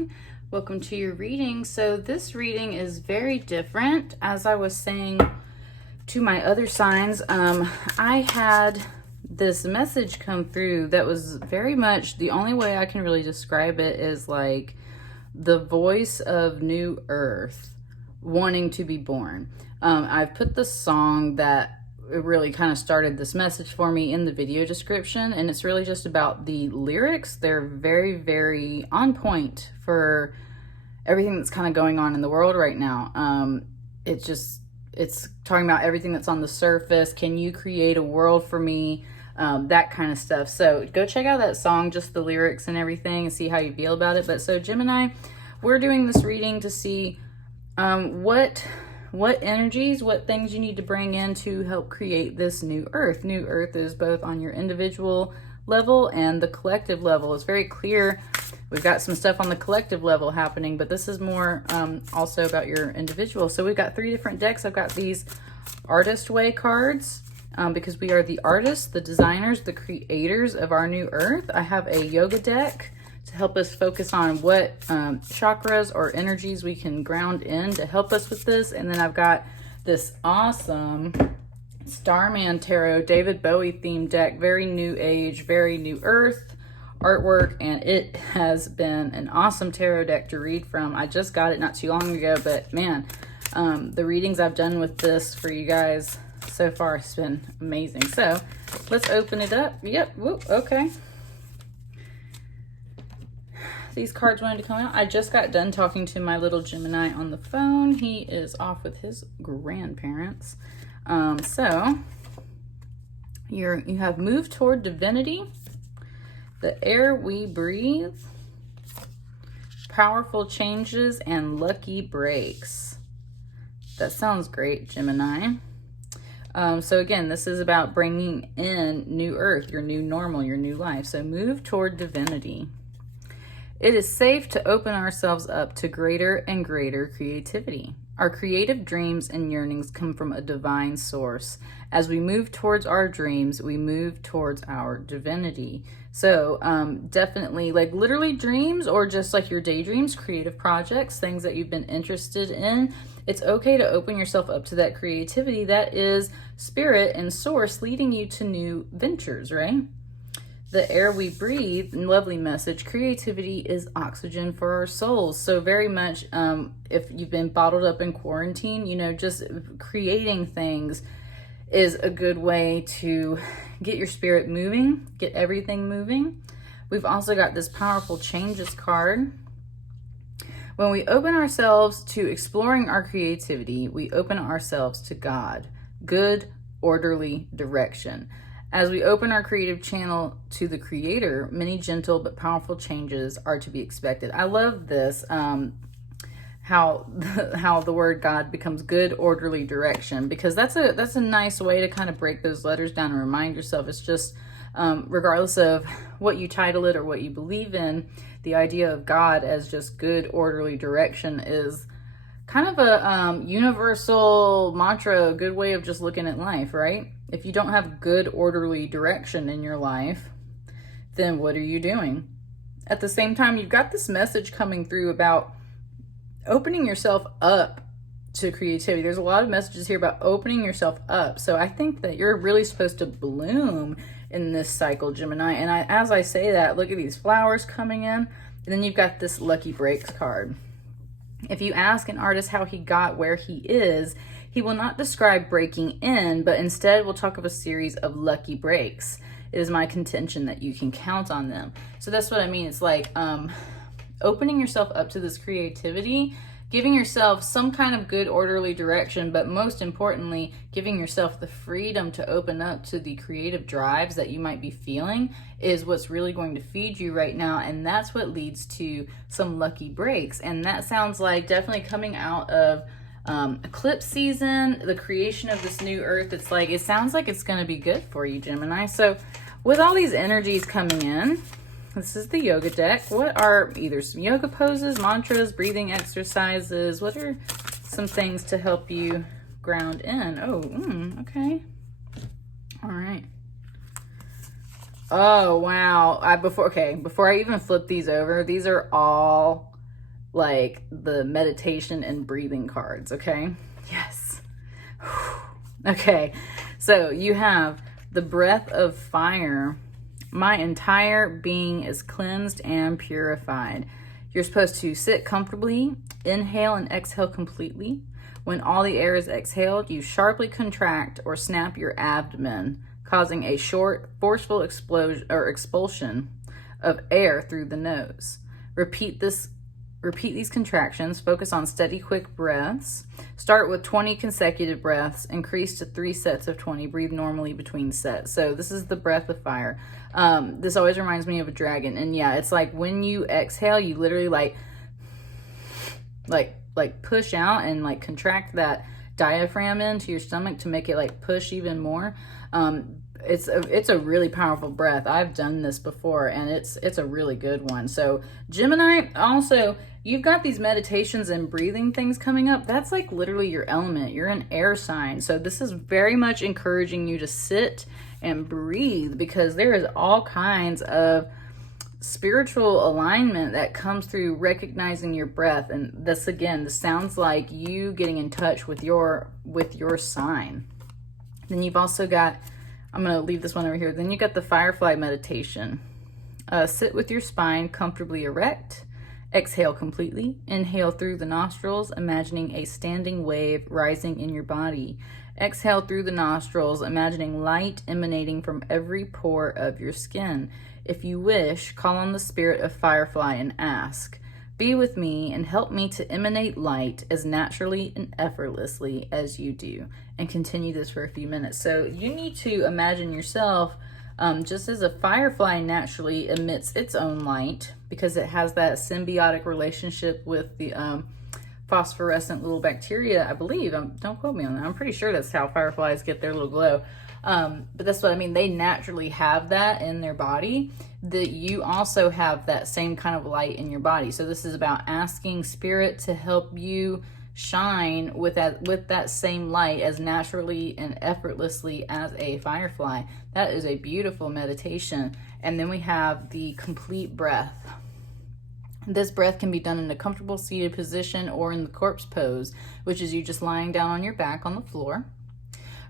morning. Welcome to your reading. So this reading is very different. As I was saying to my other signs, I had this message come through that was very much, the only way I can really describe it is like the voice of new earth wanting to be born. I've put the song that it really kind of started this message for me in the video description, and it's really just about the lyrics. They're very, very on point for everything that's kind of going on in the world right now. It's talking about everything that's on the surface. Can you create a world for me? That kind of stuff. So go check out that song, just the lyrics and everything, and see how you feel about it. But so Gemini, we're doing this reading to see what energies, what things you need to bring in to help create this new earth. New earth is both on your individual level and the collective level. It's very clear. We've got some stuff on the collective level happening, but this is more also about your individual. So we've got 3 different decks. I've got these Artist Way cards because we are the artists, the designers, the creators of our new earth. I have a yoga deck to help us focus on what chakras or energies we can ground in to help us with this. And then I've got this awesome Starman Tarot, David Bowie themed deck, very new age, very new earth artwork, and it has been an awesome tarot deck to read from. I just got it not too long ago, but man, the readings I've done with this for you guys so far has been amazing. So let's open it up. Yep, whoop, okay. These cards wanted to come out. I just got done talking to my little Gemini on the phone. He is off with his grandparents. So you have moved toward divinity, the air we breathe, powerful changes, and lucky breaks. That sounds great, Gemini. So again, this is about bringing in new earth, your new normal, your new life. So move toward divinity. It is safe to open ourselves up to greater and greater creativity. Our creative dreams and yearnings come from a divine source. As we move towards our dreams, we move towards our divinity. So definitely, like literally dreams, or just like your daydreams, creative projects, things that you've been interested in. It's okay to open yourself up to that creativity. That is spirit and source leading you to new ventures, right? The air we breathe, lovely message. Creativity is oxygen for our souls. So very much, if you've been bottled up in quarantine, you know, just creating things is a good way to get your spirit moving, get everything moving. We've also got this powerful changes card. When we open ourselves to exploring our creativity, we open ourselves to God, good, orderly direction. As we open our creative channel to the Creator, many gentle but powerful changes are to be expected. I love this, how the word God becomes good, orderly direction, because that's a nice way to kind of break those letters down and remind yourself. It's just, regardless of what you title it or what you believe in, the idea of God as just good, orderly direction is kind of a universal mantra, a good way of just looking at life, right? If you don't have good, orderly direction in your life, then what are you doing? At the same time, you've got this message coming through about opening yourself up to creativity. There's a lot of messages here about opening yourself up. So I think that you're really supposed to bloom in this cycle, Gemini. And as I say that, look at these flowers coming in. And then you've got this lucky breaks card. If you ask an artist how he got where he is, he will not describe breaking in, but instead will talk of a series of lucky breaks. It is my contention that you can count on them. So that's what I mean. It's like opening yourself up to this creativity, giving yourself some kind of good, orderly direction, but most importantly, giving yourself the freedom to open up to the creative drives that you might be feeling is what's really going to feed you right now. And that's what leads to some lucky breaks. And that sounds like definitely coming out of eclipse season, the creation of this new earth. It's like, it sounds like it's going to be good for you, Gemini. So with all these energies coming in, this is the yoga deck. What are either some yoga poses, mantras, breathing exercises? What are some things to help you ground in? Oh, okay. All right. Oh, wow. Before I even flip these over, these are all like the meditation and breathing cards, okay? Yes. Okay, so you have the breath of fire. My entire being is cleansed and purified. You're supposed to sit comfortably, inhale and exhale completely. When all the air is exhaled, you sharply contract or snap your abdomen, causing a short, forceful explosion or expulsion of air through the nose. Repeat these contractions. Focus on steady, quick breaths. Start with 20 consecutive breaths. Increase to 3 sets of 20. Breathe normally between sets. So this is the breath of fire. This always reminds me of a dragon. And yeah, it's like when you exhale, you literally like push out and like contract that diaphragm into your stomach to make it like push even more. It's a really powerful breath. I've done this before, and it's a really good one. So Gemini, also, you've got these meditations and breathing things coming up. That's like literally your element. You're an air sign. So this is very much encouraging you to sit and breathe, because there is all kinds of spiritual alignment that comes through recognizing your breath. And this sounds like you getting in touch with your sign. Then you've also got, I'm going to leave this one over here. Then you got the firefly meditation. Sit with your spine comfortably erect. Exhale completely. Inhale through the nostrils, imagining a standing wave rising in your body. Exhale through the nostrils, imagining light emanating from every pore of your skin. If you wish, call on the spirit of firefly and ask, "Be with me and help me to emanate light as naturally and effortlessly as you do." And continue this for a few minutes. So you need to imagine yourself just as a firefly naturally emits its own light, because it has that symbiotic relationship with the phosphorescent little bacteria, I believe. Don't quote me on that. I'm pretty sure that's how fireflies get their little glow. But that's what I mean. They naturally have that in their body, that you also have that same kind of light in your body. So this is about asking spirit to help you shine with that same light as naturally and effortlessly as a firefly. That is a beautiful meditation. And then we have the complete breath. This breath can be done in a comfortable seated position or in the corpse pose, which is you just lying down on your back on the floor.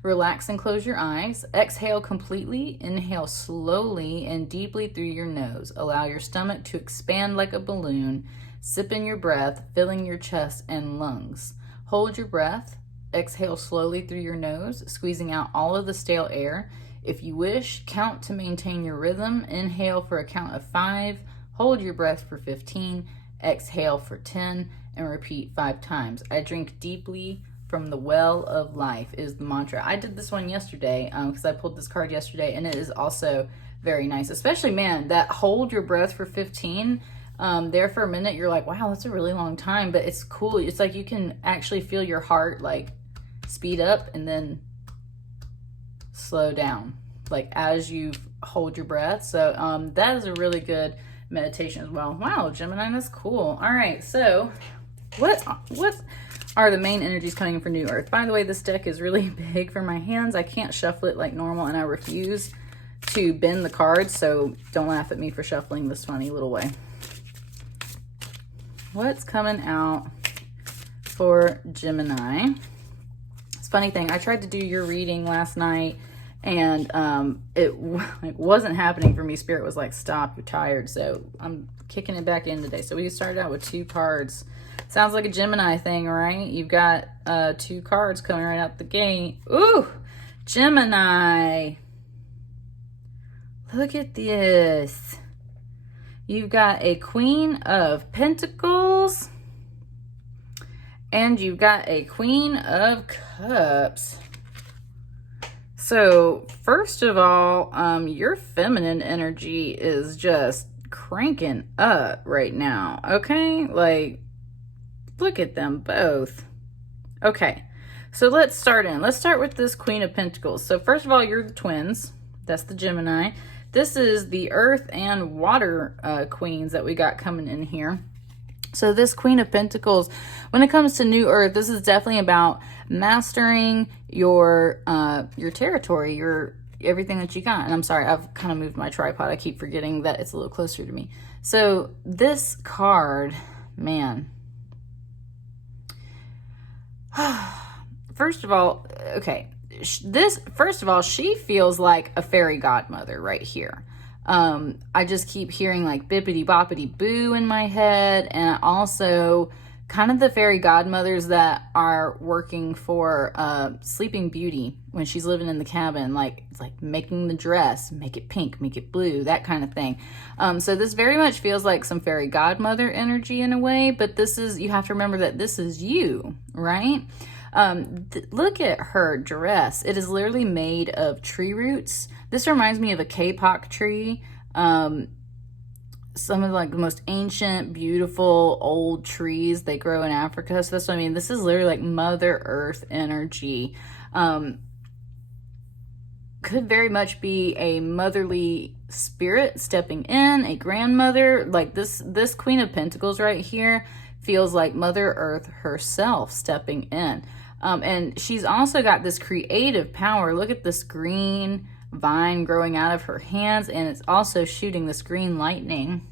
Relax and close your eyes. Exhale completely. Inhale slowly and deeply through your nose. Allow your stomach to expand like a balloon. Sip in your breath, filling your chest and lungs. Hold your breath. Exhale slowly through your nose, squeezing out all of the stale air. If you wish, count to maintain your rhythm. Inhale for a count of 5. Hold your breath for 15. Exhale for 10. And repeat 5 times. I drink deeply from the well of life is the mantra. I did this one yesterday because I pulled this card yesterday, and it is also very nice. Especially, man, that hold your breath for 15. There for a minute, you're like, wow, that's a really long time, but it's cool. It's like you can actually feel your heart like speed up and then slow down, like as you hold your breath. So that is a really good meditation as well. Wow, Gemini, that's cool. All right, so what are the main energies coming in for New Earth? By the way, this deck is really big for my hands. I can't shuffle it like normal, and I refuse to bend the cards, so don't laugh at me for shuffling this funny little way. What's coming out for Gemini? It's a funny thing. I tried to do your reading last night, and it wasn't happening for me. Spirit was like, stop, you're tired. So I'm kicking it back in today. So we started out with 2 cards. Sounds like a Gemini thing, right? You've got 2 cards coming right out the gate. Ooh, Gemini. Look at this. You've got a Queen of Pentacles, and you've got a Queen of Cups. So first of all, your feminine energy is just cranking up right now, okay? Like, look at them both. Okay, so let's start with this Queen of Pentacles. So first of all, you're the twins. That's the Gemini. This is the earth and water queens that we got coming in here. So this Queen of Pentacles, when it comes to New Earth, this is definitely about mastering your territory, your everything that you got. And I'm sorry, I've kind of moved my tripod. I keep forgetting that it's a little closer to me. So this card, man, First of all, okay, first of all, she feels like a fairy godmother right here. I just keep hearing like bippity boppity boo in my head, and also kind of the fairy godmothers that are working for Sleeping Beauty when she's living in the cabin, like it's like making the dress, make it pink, make it blue, that kind of thing. So this very much feels like some fairy godmother energy in a way, but this is, you have to remember that this is you, right? Look at her dress. It is literally made of tree roots. This reminds me of a kapok tree. Some of like the most ancient, beautiful, old trees, they grow in Africa. So that's what I mean. This is literally like Mother Earth energy. Could very much be a motherly spirit stepping in, a grandmother. Like this Queen of Pentacles right here feels like Mother Earth herself stepping in. And she's also got this creative power. Look at this green vine growing out of her hands, and it's also shooting this green lightning.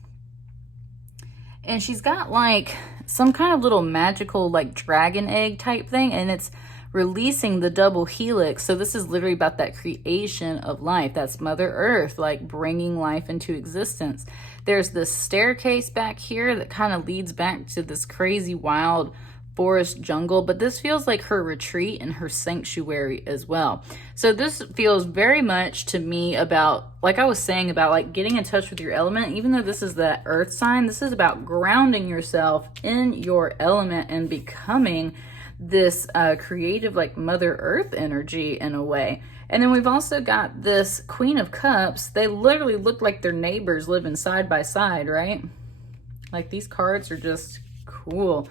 And she's got like some kind of little magical like dragon egg type thing, and it's releasing the double helix. So this is literally about that creation of life. That's Mother Earth, like bringing life into existence. There's this staircase back here that kind of leads back to this crazy wild forest jungle, but this feels like her retreat and her sanctuary as well. So this feels very much to me about, like I was saying, about like getting in touch with your element. Even though this is that earth sign, this is about grounding yourself in your element and becoming this creative like Mother Earth energy in a way. And then we've also got this Queen of Cups. They literally look like their neighbors living side by side, right? Like these cards are just cool.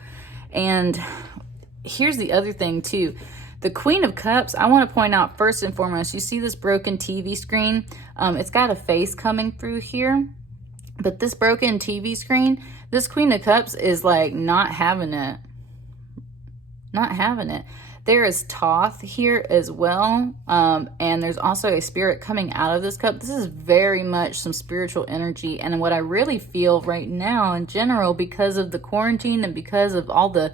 And here's the other thing too. The Queen of Cups, I want to point out first and foremost, you see this broken TV screen? It's got a face coming through here. But this broken TV screen, this Queen of Cups is like not having it. Not having it. There is Thoth here as well. And there's also a spirit coming out of this cup. This is very much some spiritual energy. And what I really feel right now in general, because of the quarantine and because of all the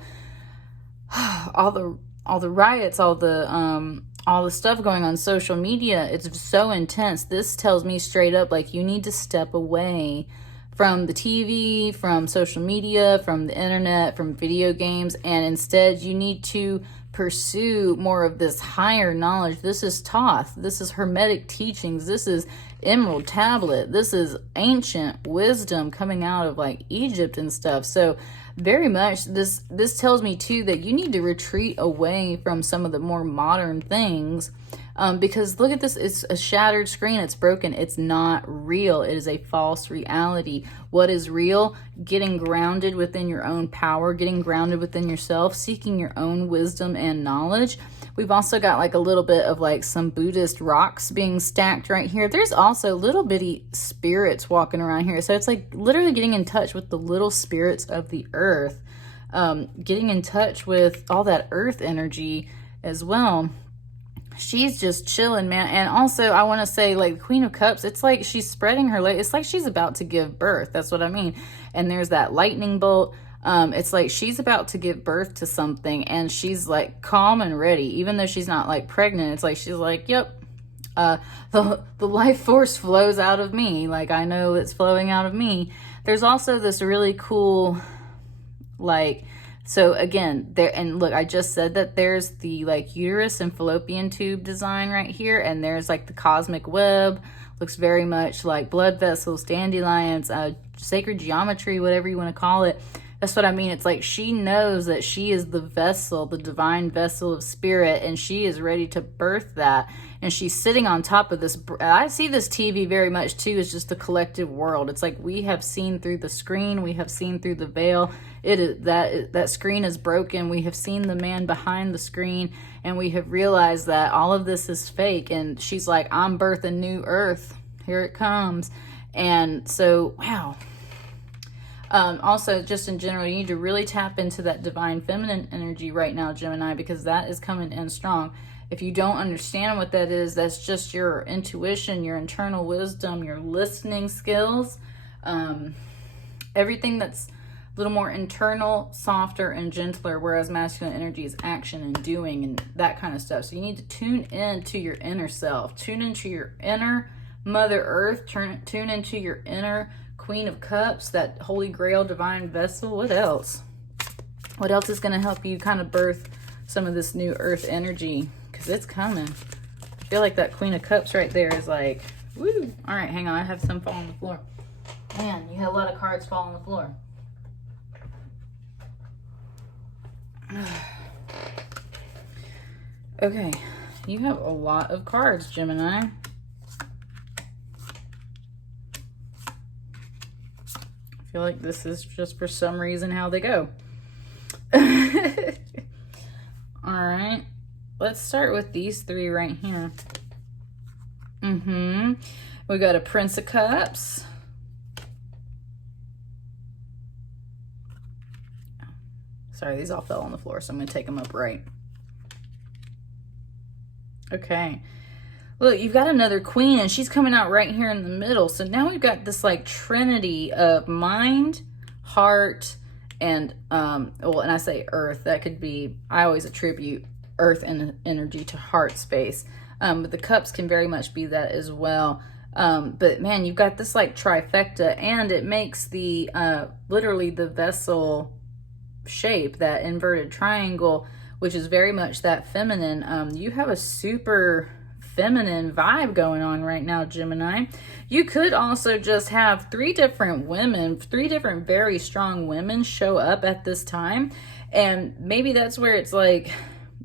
riots, all the stuff going on social media, it's so intense. This tells me straight up, like, you need to step away from the TV, from social media, from the internet, from video games, and instead you need to pursue more of this higher knowledge. This is Thoth. This is Hermetic teachings. This is Emerald Tablet. This is ancient wisdom coming out of like Egypt and stuff. So very much this tells me too that you need to retreat away from some of the more modern things. Because look at this, it's a shattered screen, it's broken, it's not real, it is a false reality. What is real? Getting grounded within your own power, getting grounded within yourself, seeking your own wisdom and knowledge. We've also got like a little bit of like some Buddhist rocks being stacked right here. There's also little bitty spirits walking around here. So it's like literally getting in touch with the little spirits of the earth, getting in touch with all that earth energy as well. She's just chilling, man. And also I want to say, like, Queen of Cups, it's like she's spreading her leg. It's like she's about to give birth. That's what I mean. And there's that lightning bolt. It's like she's about to give birth to something, and she's like calm and ready, even though she's not like pregnant. It's like she's like, yep, the life force flows out of me. Like, I know it's flowing out of me. There's also this really cool, like, so again, there, and look, I just said that there's the like uterus and fallopian tube design right here, and there's like the cosmic web. Looks very much like blood vessels, dandelions, sacred geometry, whatever you want to call it. That's what I mean. It's like she knows that she is the vessel, the divine vessel of spirit, and she is ready to birth that. And she's sitting on top of this. I see this TV very much too as just the collective world. It's like we have seen through the screen, we have seen through the veil. It is that screen is broken. We have seen the man behind the screen, and we have realized that all of this is fake. And she's like, I'm birthing new earth. Here it comes. And so, wow. Also, just in general, you need to really tap into that divine feminine energy right now, Gemini, because that is coming in strong. If you don't understand what that is, that's just your intuition, your internal wisdom, your listening skills, everything that's little more internal, softer, and gentler, whereas masculine energy is action and doing and that kind of stuff. So you need to tune into your inner self, tune into your inner Mother Earth, tune into your inner Queen of Cups, that Holy Grail divine vessel. What else? What else is going to help you kind of birth some of this new Earth energy? Because it's coming. I feel like that Queen of Cups right there is like, woo. All right, hang on. I have some fall on the floor. Man, you had a lot of cards fall on the floor. Okay, you have a lot of cards, Gemini. I feel like this is just for some reason how they go. All right, let's start with these three right here. We got a Prince of Cups. Sorry, these all fell on the floor, so I'm going to take them up right. Okay. Look, you've got another queen, and she's coming out right here in the middle. So now we've got this, like, trinity of mind, heart, and, well, and I say earth. That could be, I always attribute earth and energy to heart space. But the cups can very much be that as well. But, man, you've got this, like, trifecta, and it makes the, literally the vessel shape, that inverted triangle, which is very much that feminine. You have a super feminine vibe going on right now, Gemini. You could also just have three different women, three different very strong women show up at this time. And maybe that's where it's like,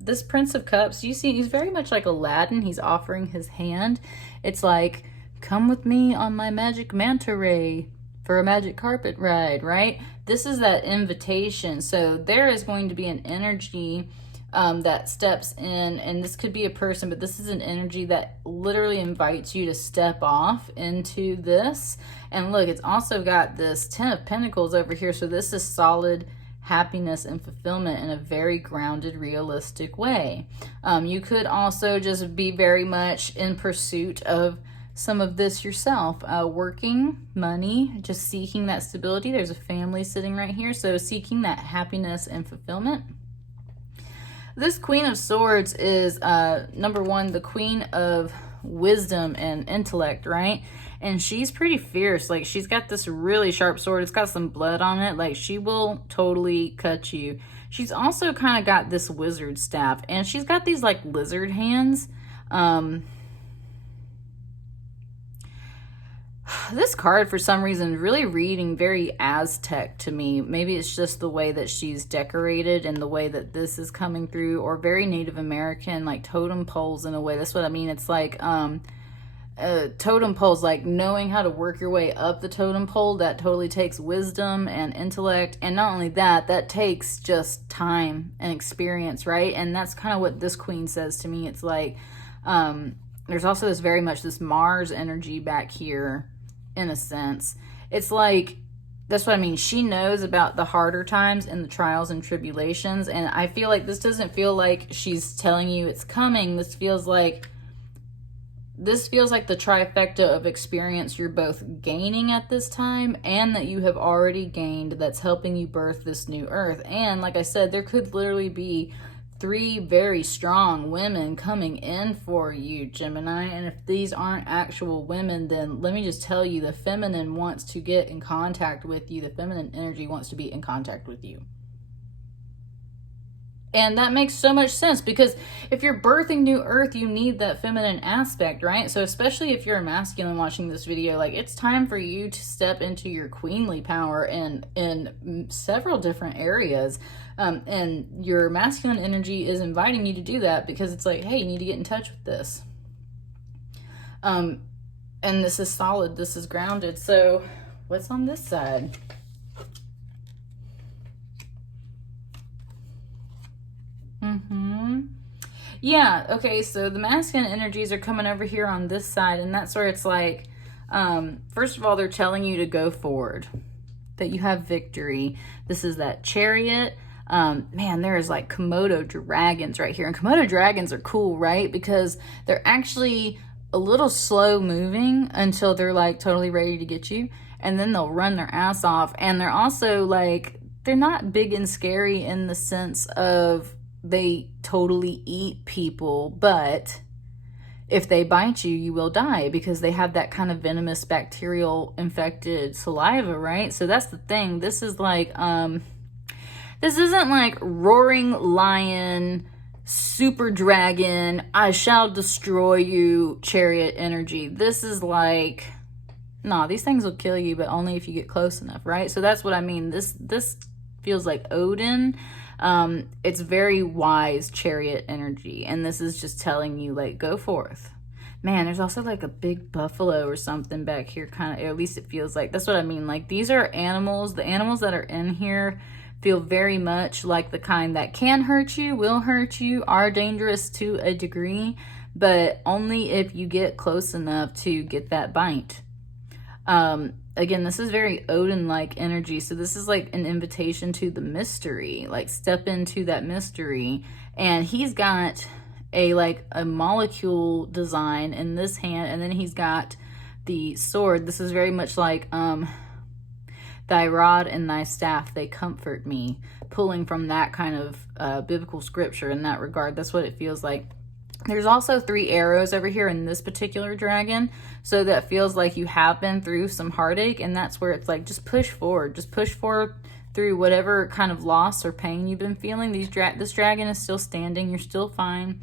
this Prince of Cups, you see, he's very much like Aladdin. He's offering his hand. It's like, come with me on my magic manta ray for a magic carpet ride, right? This is that invitation. So there is going to be an energy that steps in, and this could be a person, but this is an energy that literally invites you to step off into this. And look, it's also got this 10 of Pentacles over here. So this is solid happiness and fulfillment in a very grounded, realistic way. You could also just be very much in pursuit of some of this yourself, working, money, just seeking that stability. There's a family sitting right here, so seeking that happiness and fulfillment. This Queen of Swords is, number one, the queen of wisdom and intellect, right? And she's pretty fierce. Like, she's got this really sharp sword. It's got some blood on it. Like, she will totally cut you. She's also kind of got this wizard staff, and she's got these, like, lizard hands. This card, for some reason, really reading very Aztec to me. Maybe it's just the way that she's decorated and the way that this is coming through, or very Native American, like totem poles in a way. That's what I mean. It's like totem poles, like knowing how to work your way up the totem pole. That totally takes wisdom and intellect. And not only that, that takes just time and experience, right? And that's kind of what this queen says to me. It's like, there's also this very much this Mars energy back here, in a sense. It's like, that's what I mean. She knows about the harder times and the trials and tribulations. And I feel like this doesn't feel like she's telling you it's coming. This feels like the trifecta of experience you're both gaining at this time, and that you have already gained, that's helping you birth this new earth. And like I said, there could literally be three very strong women coming in for you, Gemini. And if these aren't actual women, then let me just tell you, the feminine wants to get in contact with you. The feminine energy wants to be in contact with you. And that makes so much sense, because if you're birthing new earth, you need that feminine aspect, right? So especially if you're a masculine watching this video, like, it's time for you to step into your queenly power in several different areas. And your masculine energy is inviting you to do that, because it's like, hey, you need to get in touch with this. And this is solid. This is grounded. So what's on this side? Yeah, okay, so the masculine energies are coming over here on this side, and that's where it's like, first of all, they're telling you to go forward, that you have victory. This is that Chariot. Man, there is like Komodo dragons right here, and Komodo dragons are cool, right? Because they're actually a little slow moving until they're like totally ready to get you, and then they'll run their ass off. And they're also like, they're not big and scary in the sense of they totally eat people, but if they bite you, you will die because they have that kind of venomous bacterial infected saliva, right? So that's the thing. This is like, this isn't like roaring lion, super dragon, I shall destroy you, chariot energy. This is like, nah, these things will kill you, but only if you get close enough, right? So that's what I mean. This feels like Odin. It's very wise chariot energy, and this is just telling you, like, go forth. Man, there's also like a big buffalo or something back here, kind of, or at least it feels like. That's what I mean. Like, these are animals. The animals that are in here feel very much like the kind that can hurt you, will hurt you, are dangerous to a degree, but only if you get close enough to get that bite. Again, this is very Odin-like energy. So this is like an invitation to the mystery, like step into that mystery. And he's got like a molecule design in this hand, and then he's got the sword. This is very much like, thy rod and thy staff, they comfort me, pulling from that kind of biblical scripture in that regard. That's what it feels like. There's also 3 arrows over here in this particular dragon. So that feels like you have been through some heartache, and that's where it's like, just push forward. Just push forward through whatever kind of loss or pain you've been feeling. This dragon is still standing. You're still fine.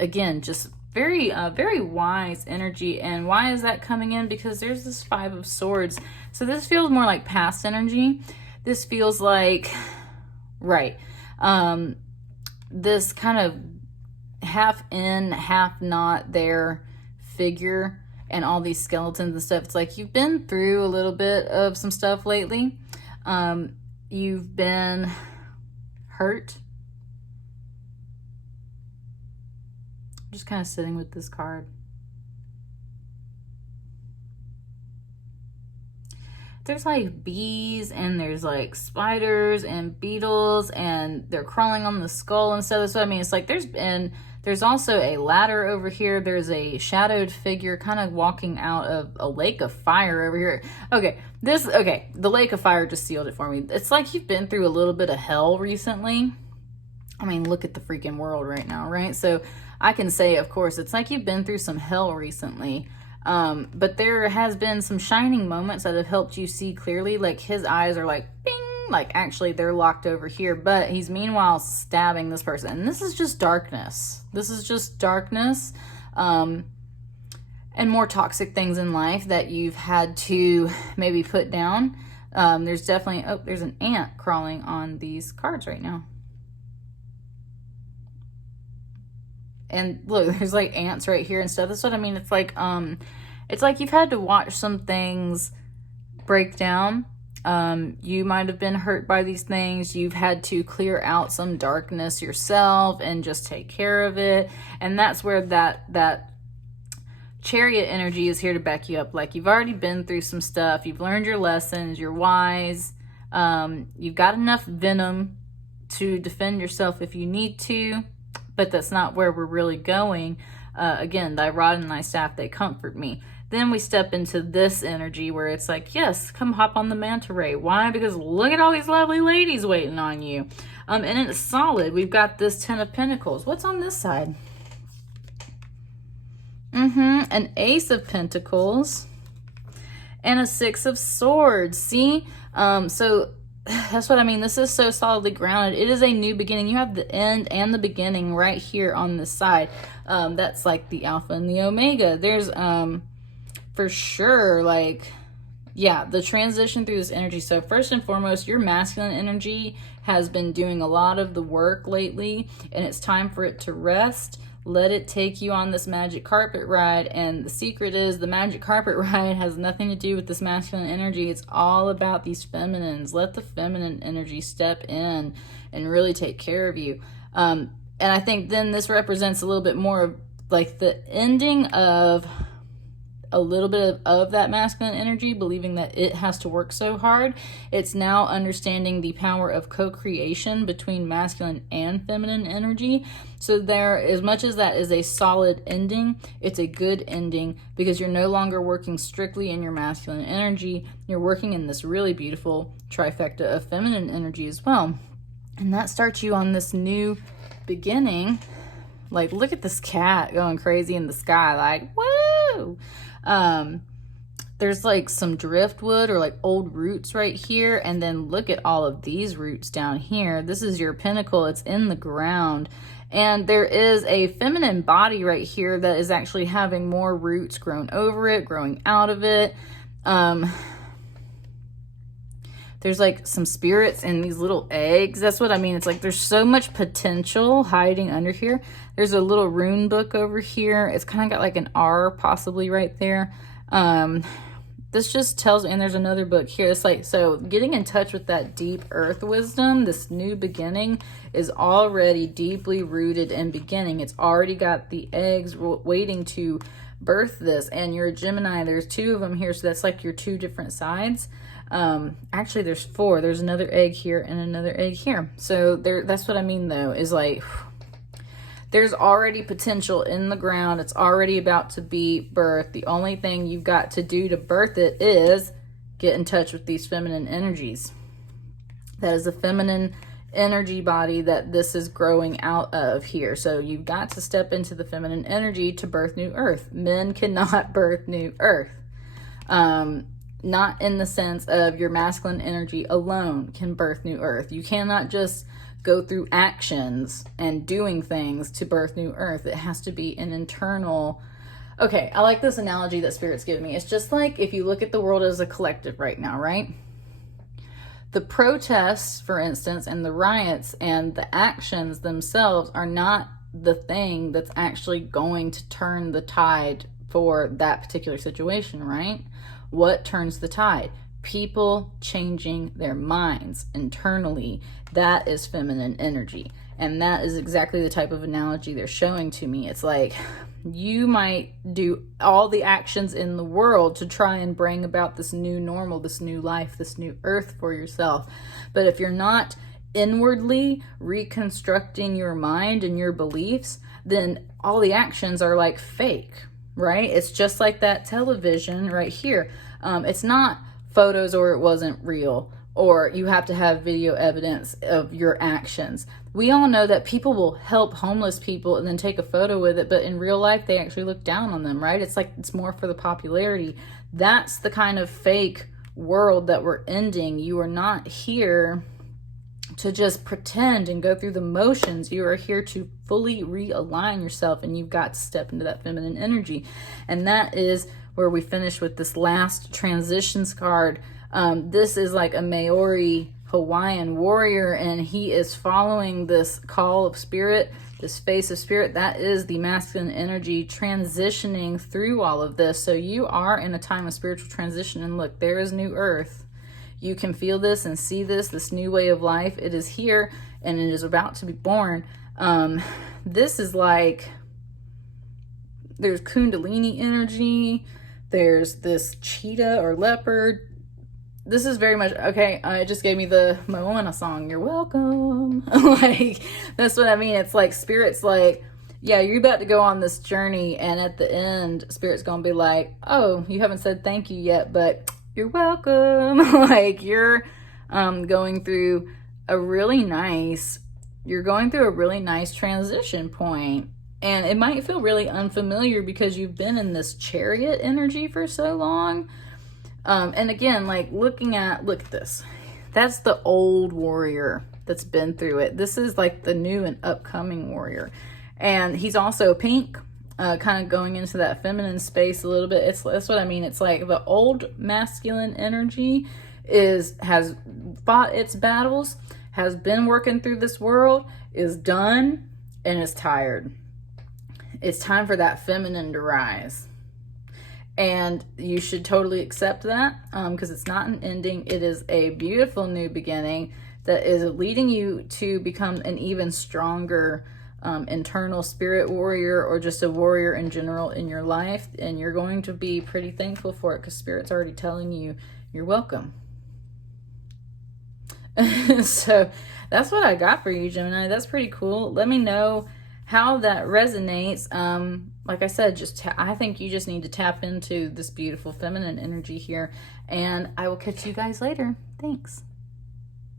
Again, just very, very wise energy. And why is that coming in? Because there's this 5 of Swords. So this feels more like past energy. This feels like, right, this kind of half in, half not there figure and all these skeletons and stuff. It's like you've been through a little bit of some stuff lately. You've been hurt. I'm just kind of sitting with this card. There's like bees and there's like spiders and beetles and they're crawling on the skull and stuff. That's what I mean. It's like there's also a ladder over here. There's a shadowed figure kind of walking out of a lake of fire over here. Okay, the lake of fire just sealed it for me. It's like you've been through a little bit of hell recently. I mean, look at the freaking world right now, right? So I can say, of course, it's like you've been through some hell recently. But there has been some shining moments that have helped you see clearly. Like his eyes are like, bing, like actually they're locked over here, but he's meanwhile stabbing this person. And this is just darkness. This is just darkness, and more toxic things in life that you've had to maybe put down. There's definitely, oh, there's an ant crawling on these cards right now. And look, there's like ants right here and stuff. That's what I mean. It's like you've had to watch some things break down. You might have been hurt by these things. You've had to clear out some darkness yourself and just take care of it. And that's where that chariot energy is here to back you up. Like you've already been through some stuff. You've learned your lessons. You're wise. You've got enough venom to defend yourself if you need to. But that's not where we're really going. Again, thy rod and thy staff, they comfort me. Then we step into this energy where it's like, yes, come hop on the manta ray. Why? Because look at all these lovely ladies waiting on you. And it's solid. We've got this 10 of Pentacles. What's on this side? An Ace of Pentacles and a 6 of Swords. See? So that's what I mean. This is so solidly grounded. It is a new beginning. You have the end and the beginning right here on this side. That's like the Alpha and the Omega. There's for sure, like, yeah, the transition through this energy. So first and foremost, your masculine energy has been doing a lot of the work lately, and it's time for it to rest. Let it take you on this magic carpet ride. And the secret is the magic carpet ride has nothing to do with this masculine energy. It's all about these feminines. Let the feminine energy step in and really take care of you. And I think then this represents a little bit more of like the ending of a little bit of that masculine energy, believing that it has to work so hard. It's now understanding the power of co-creation between masculine and feminine energy. So there, as much as that is a solid ending, it's a good ending because you're no longer working strictly in your masculine energy. You're working in this really beautiful trifecta of feminine energy as well. And that starts you on this new beginning. Like, look at this cat going crazy in the sky, like, woo! There's like some driftwood or like old roots right here. And then look at all of these roots down here. This is your pinnacle. It's in the ground. And there is a feminine body right here that is actually having more roots grown over it, growing out of it. There's like some spirits in these little eggs. That's what I mean. It's like there's so much potential hiding under here. There's a little rune book over here. It's kind of got like an R possibly right there. This just tells me, and there's another book here. It's like, so getting in touch with that deep earth wisdom, this new beginning is already deeply rooted in beginning. It's already got the eggs waiting to birth this. And you're a Gemini. There's 2 of them here. So that's like your 2 different sides. Actually there's 4. There's another egg here and another egg here. So there, that's what I mean though, is like there's already potential in the ground. It's already about to be birthed. The only thing you've got to do to birth it is get in touch with these feminine energies. That is a feminine energy body that this is growing out of here. So you've got to step into the feminine energy to birth new earth. Men cannot birth new earth. Not in the sense of your masculine energy alone can birth new earth. You cannot just go through actions and doing things to birth new earth. It has to be an internal. Okay, I like this analogy that Spirit's giving me. It's just like if you look at the world as a collective right now, right? The protests, for instance, and the riots and the actions themselves are not the thing that's actually going to turn the tide for that particular situation, right? What turns the tide? People changing their minds internally. That is feminine energy. And that is exactly the type of analogy they're showing to me. It's like you might do all the actions in the world to try and bring about this new normal, this new life, this new earth for yourself. But if you're not inwardly reconstructing your mind and your beliefs, then all the actions are like fake, right? It's just like that television right here. It's not photos or it wasn't real, or you have to have video evidence of your actions. We all know that people will help homeless people and then take a photo with it, but in real life, they actually look down on them, right? It's like, it's more for the popularity. That's the kind of fake world that we're ending. You are not here to just pretend and go through the motions. You are here to fully realign yourself, and you've got to step into that feminine energy. And that is where we finish with this last transitions card. This is like a Maori Hawaiian warrior, and he is following this call of spirit, this face of spirit. That is the masculine energy transitioning through all of this. So you are in a time of spiritual transition, and look, there is new earth. You can feel this and see this new way of life. It is here, and it is about to be born. This is like, there's Kundalini energy. There's this cheetah or leopard. This is very much, okay, it just gave me the Moana song, You're Welcome. Like, that's what I mean. It's like, Spirit's like, yeah, you're about to go on this journey, and at the end, Spirit's going to be like, oh, you haven't said thank you yet, but you're welcome. Like, you're going through a really nice transition point. And it might feel really unfamiliar because you've been in this Chariot energy for so long. And again, like look at this. That's the old warrior that's been through it. This is like the new and upcoming warrior. And he's also pink, kind of going into that feminine space a little bit. That's what I mean. It's like the old masculine energy has fought its battles, has been working through this world, is done, and is tired. It's time for that feminine to rise. And you should totally accept that, because it's not an ending. It is a beautiful new beginning that is leading you to become an even stronger internal spirit warrior or just a warrior in general in your life. And you're going to be pretty thankful for it because Spirit's already telling you you're welcome. So that's what I got for you, Gemini. That's pretty cool. Let me know how that resonates. Like I said, I think you just need to tap into this beautiful feminine energy here. And I will catch you guys later. Thanks.